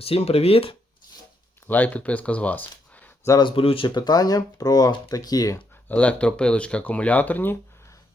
Усім привіт! Лайк, підписка з вас. Зараз болюче питання про такі електропилочки акумуляторні.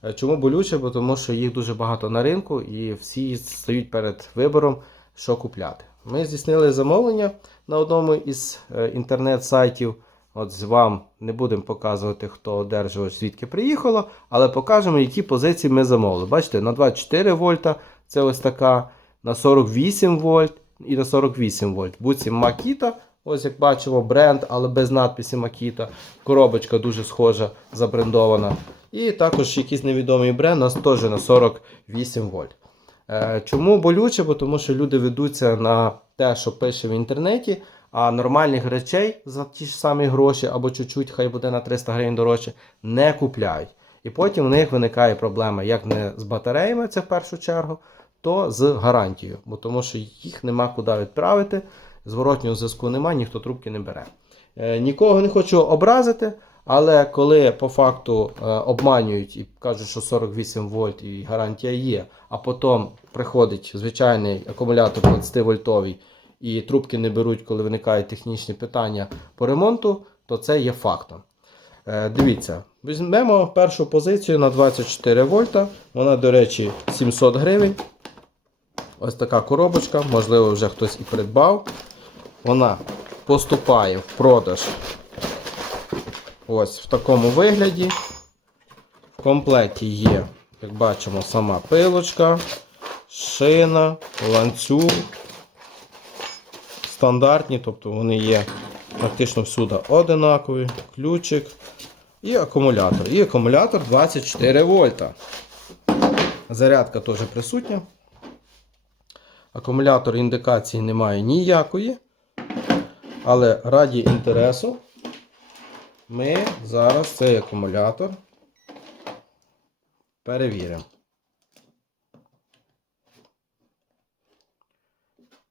Е, Чому болюче? Бо тому що їх дуже багато на ринку і всі стоять перед вибором, що купляти. Ми здійснили замовлення на одному із е, інтернет-сайтів. От з вам не будемо показувати, хто одержувач, звідки приїхало, але покажемо, які позиції ми замовили. Бачите, на 24 вольта це ось така, на 48 вольт і на 48 вольт. Буці Makita, ось як бачимо, бренд, але без надписі Makita. Коробочка дуже схожа, забрендована. І також якийсь невідомий бренд, у нас теж на 48 вольт. Е, Чому болюче? Бо тому що люди ведуться на те, що пише в інтернеті, а нормальних речей за ті ж самі гроші або чуть-чуть, хай буде на 300 гривень дорожче, не купляють. І потім в них виникає проблема як не з батареями, це в першу чергу, то з гарантією, бо тому що їх нема куди відправити, зворотнього зв'язку немає, ніхто трубки не бере. Е, нікого не хочу образити, але коли по факту е, обманюють і кажуть, що 48 вольт і гарантія є, а потім приходить звичайний акумулятор 20 вольтовий і трубки не беруть, коли виникають технічні питання по ремонту, то це є фактом. Е, Дивіться, візьмемо першу позицію на 24 вольта. Вона, до речі, 700 гривень. Ось така коробочка, можливо, вже хтось і придбав. Вона поступає в продаж ось в такому вигляді. В комплекті є, як бачимо, сама пилочка, шина, ланцюг. Стандартні, тобто вони є практично всюди одинакові, ключик і акумулятор. І акумулятор 24 вольта. Зарядка теж присутня. Акумулятор індикації немає ніякої. Але раді інтересу ми зараз цей акумулятор перевіримо.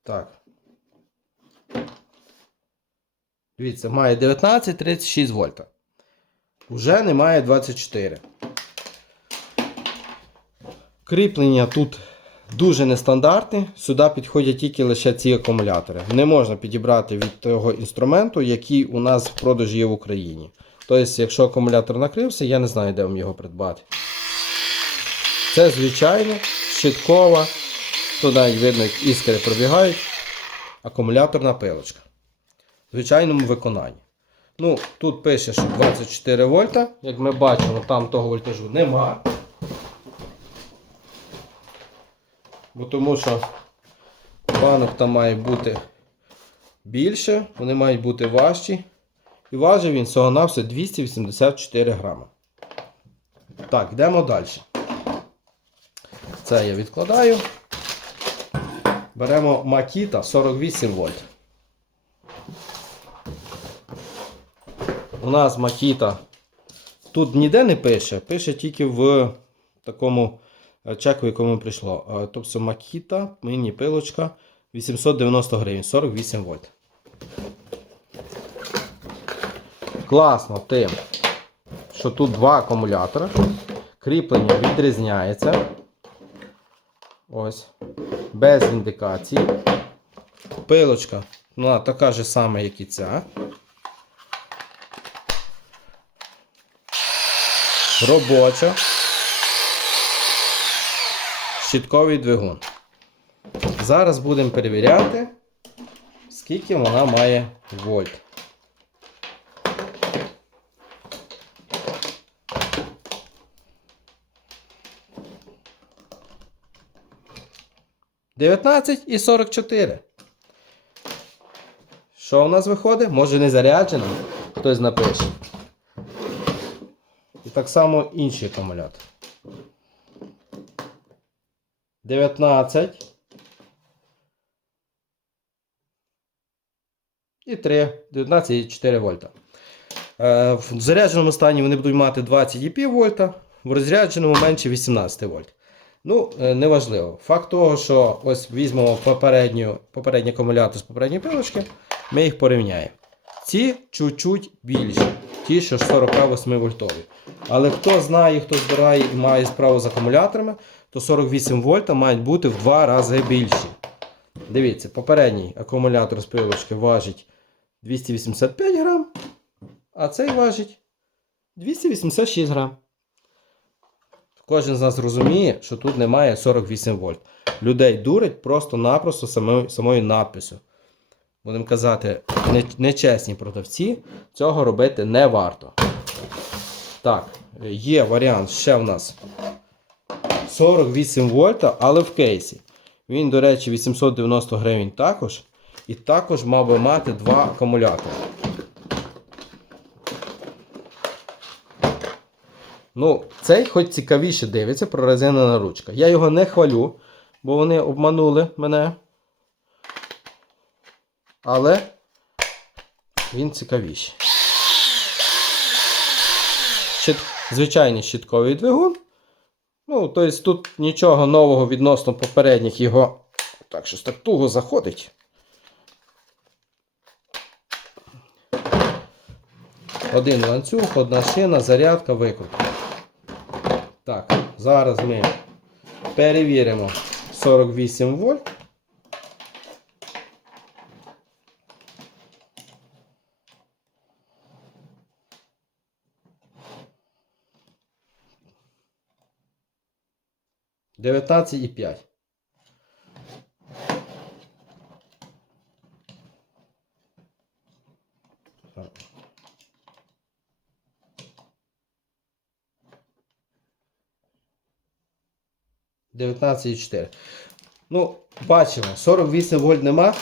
Так. Дивіться, має 19,36 вольта. Уже немає 24. Кріплення тут дуже нестандартне. Сюди підходять тільки лише ці акумулятори. Не можна підібрати від того інструменту, який у нас в продажі є в Україні. Тобто, якщо акумулятор накрився, я не знаю, де вам його придбати. Це звичайно щиткова. Тут навіть видно, як іскри пробігають. Акумуляторна пилочка. В звичайному виконанні. Ну, тут пише, що 24 вольта. Як ми бачимо, там того вольтажу нема. Бо тому що банок там має бути більше, вони мають бути важчі. І важив він всього на все 284 грами. Так, йдемо далі. Це я відкладаю. Беремо Makita 48 вольт. У нас Makita тут ніде не пише, пише тільки в такому чеку, якому прийшло. Е, Тобто Makita, міні-пилочка 890 гривень, 48 вольт. Класно тим, що тут два акумулятора. Кріплення відрізняється. Ось. Без індикації. Пилочка вона така ж сама, як і ця. Робоча. Щитковий двигун. Зараз будемо перевіряти, скільки вона має вольт. Дев'ятнадцять і 44. Що у нас виходить? Може не заряджено? Хтось напише. І так само інший акумулятор. 19. І 3. 19,4 вольта. Е, В зарядженому стані вони будуть мати 20,5 вольта, в розрядженому менше 18 вольт. Ну, е, неважливо. Факт того, що ось візьмемо попередню, попередній акумулятор з попередньої пилочки, ми їх порівняємо. Ці чуть-чуть більші, ті, що ж 48 вольтові. Але хто знає, хто збирає і має справу з акумуляторами, то 48 вольта мають бути в два рази більші. Дивіться, попередній акумулятор з пилочки важить 285 грам, а цей важить 286 грам. Кожен з нас розуміє, що тут немає 48 вольт. Людей дурить просто-напросто самою, самою надписю. Будемо казати, нечесні продавці, цього робити не варто. Так, є варіант ще в нас 48 вольта, але в кейсі. Він, до речі, 890 гривень також. І також мав би мати два акумулятори. Ну, цей хоч цікавіше дивиться прорезинена ручка. Я його не хвалю, бо вони обманули мене. Але він цікавіший. Щит... Звичайний щитковий двигун. Ну, тобто тут нічого нового відносно попередніх його. Так, щось так туго заходить. Один ланцюг, одна шина, зарядка, викрутка. Так, зараз ми перевіримо 48 вольт. Дев'ятнадцять і п'ять. Так. Дев'ятнадцять і чотири. Ну, бачимо, 48 вольт нема.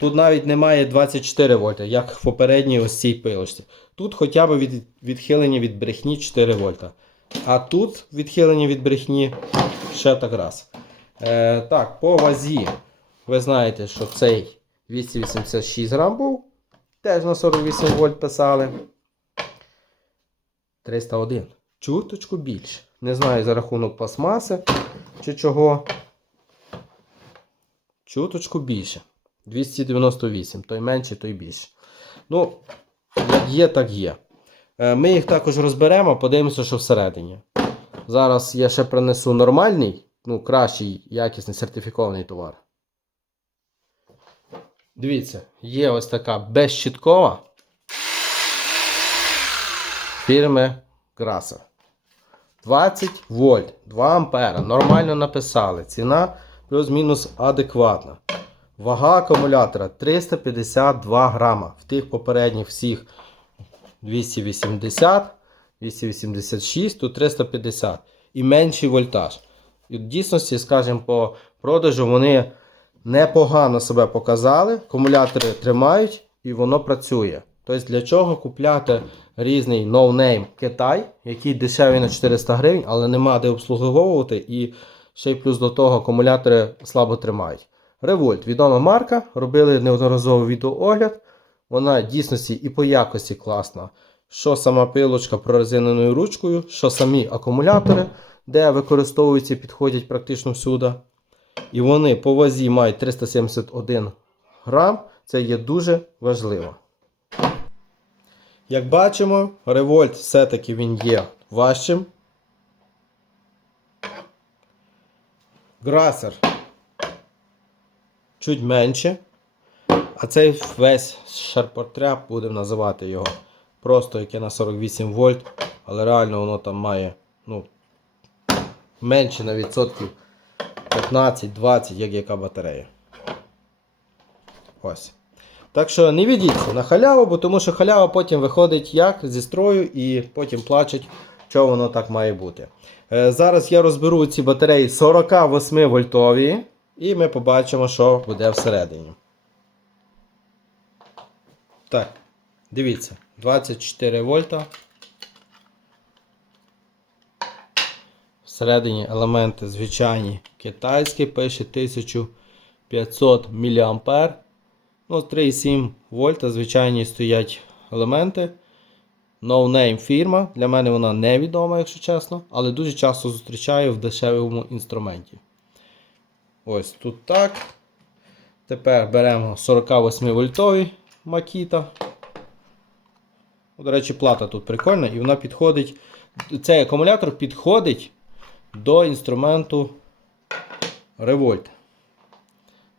Тут навіть немає 24 вольта, як в попередній ось цій пилочці. Тут хоча б від, відхилення від брехні 4 вольта. А тут відхилення від брехні ще так раз. Е, так, по вазі. Ви знаєте, що цей 286 грам був. Теж на 48 вольт писали. 301. Чуточку більше. Не знаю за рахунок пластмаси чи чого. Чуточку більше. 298. Той менше, той більше. Ну, як є, так є. Е, Ми їх також розберемо, подивимося, що всередині. Зараз я ще принесу нормальний, ну, кращий, якісний сертифікований товар. Дивіться, є ось така безщиткова фірми Краса. 20 вольт, 2 ампера. Нормально написали. Ціна плюс-мінус адекватна. Вага акумулятора 352 грама. В тих попередніх всіх 280, 286, тут 350 і менший вольтаж. І в дійсності, скажімо, по продажу вони непогано себе показали. Акумулятори тримають і воно працює. Тобто для чого купляти різний ноунейм Китай, який дешевий на 400 гривень, але нема де обслуговувати, і ще й плюс до того акумулятори слабо тримають. Револьт, відома марка, робили неодноразово відеоогляд. Вона дійсності і по якості класна. Що сама пилочка прорезиненою ручкою, що самі акумулятори, де використовуються і підходять практично всюди. І вони по вазі мають 371 грам. Це є дуже важливо. Як бачимо, револьт все-таки він є важчим. Грасер чуть менше. А цей весь шарпотряп, будемо називати його. Просто яке на 48 вольт, але реально воно там має ну, менше на відсотків 15-20, як яка батарея. Ось. Так що не ведіться на халяву, бо тому що халява потім виходить як зі строю і потім плачуть, що воно так має бути. Е, зараз я розберу ці батареї 48 вольтові, і ми побачимо, що буде всередині. Так, дивіться, 24 вольта. Всередині елементи звичайні китайські, пише 1500 мА. Ну, 3,7 вольта, звичайні стоять елементи. No name фірма. Для мене вона невідома, якщо чесно, але дуже часто зустрічаю в дешевому інструменті. Ось тут так. Тепер беремо 48 вольтовий Makita. До речі, плата тут прикольна і вона підходить. Цей акумулятор підходить до інструменту Revolt.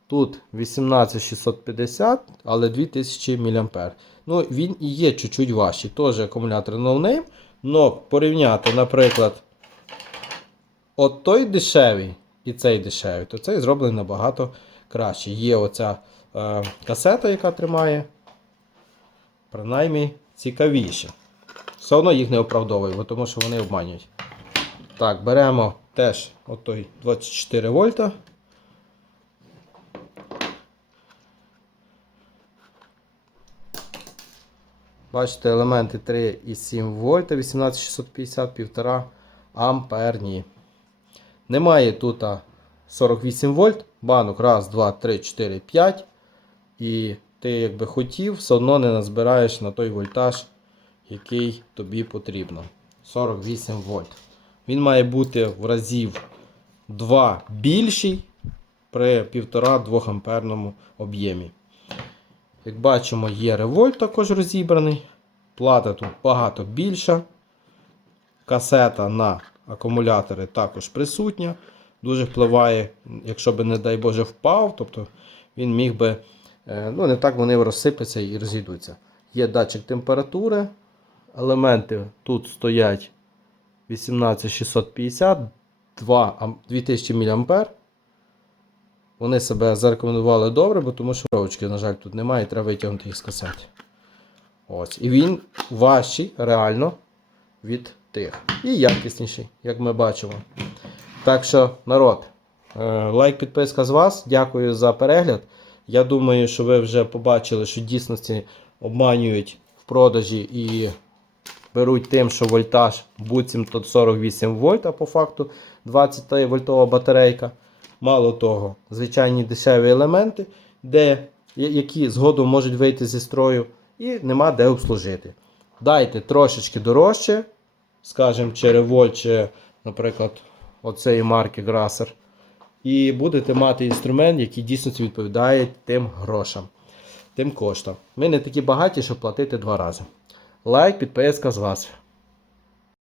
Тут 18650, але 2000 мА. Ну, він і є чуть-чуть важчий. Теж акумулятор no-name. Но порівняти, наприклад, от той дешевий і цей дешевий, то цей зроблений набагато краще. Є оця е, касета, яка тримає, принаймні цікавіше. Все одно їх не оправдовую, тому що вони обманюють. Так, беремо теж отой 24 вольта. Бачите, елементи 3,7 вольта, 18650, 1,5 амперні. Немає тут 48 вольт, банок 1, 2, 3, 4, 5. І ти якби хотів, все одно не назбираєш на той вольтаж, який тобі потрібно. 48 вольт. Він має бути в разів 2 більший при 1,5-2 амперному об'ємі. Як бачимо, є револьт також розібраний. Плата тут багато більша. Касета на акумулятори також присутня. Дуже впливає, якщо би, не дай Боже, впав, тобто він міг би, ну не так вони розсипляться і розійдуться. Є датчик температури. Елементи тут стоять 18650, 2 2000 мА. Вони себе зарекомендували добре, бо тому що ровочки, на жаль, тут немає, і треба витягнути їх з касети. Ось. І він важчий реально від тих. І якісніший, як ми бачимо. Так що, народ, е, лайк, підписка з вас. Дякую за перегляд. Я думаю, що ви вже побачили, що дійсності обманюють в продажі і беруть тим, що вольтаж буцімто 48 вольт, а по факту 20 вольтова батарейка. Мало того, звичайні дешеві елементи, де, які згодом можуть вийти зі строю, і нема де обслужити. Дайте трошечки дорожче, скажімо, чи револьт, чи, наприклад, оцеї марки Grasser, і будете мати інструмент, який дійсно відповідає тим грошам, тим коштам. Ми не такі багаті, щоб платити два рази. Лайк, підписка з вас.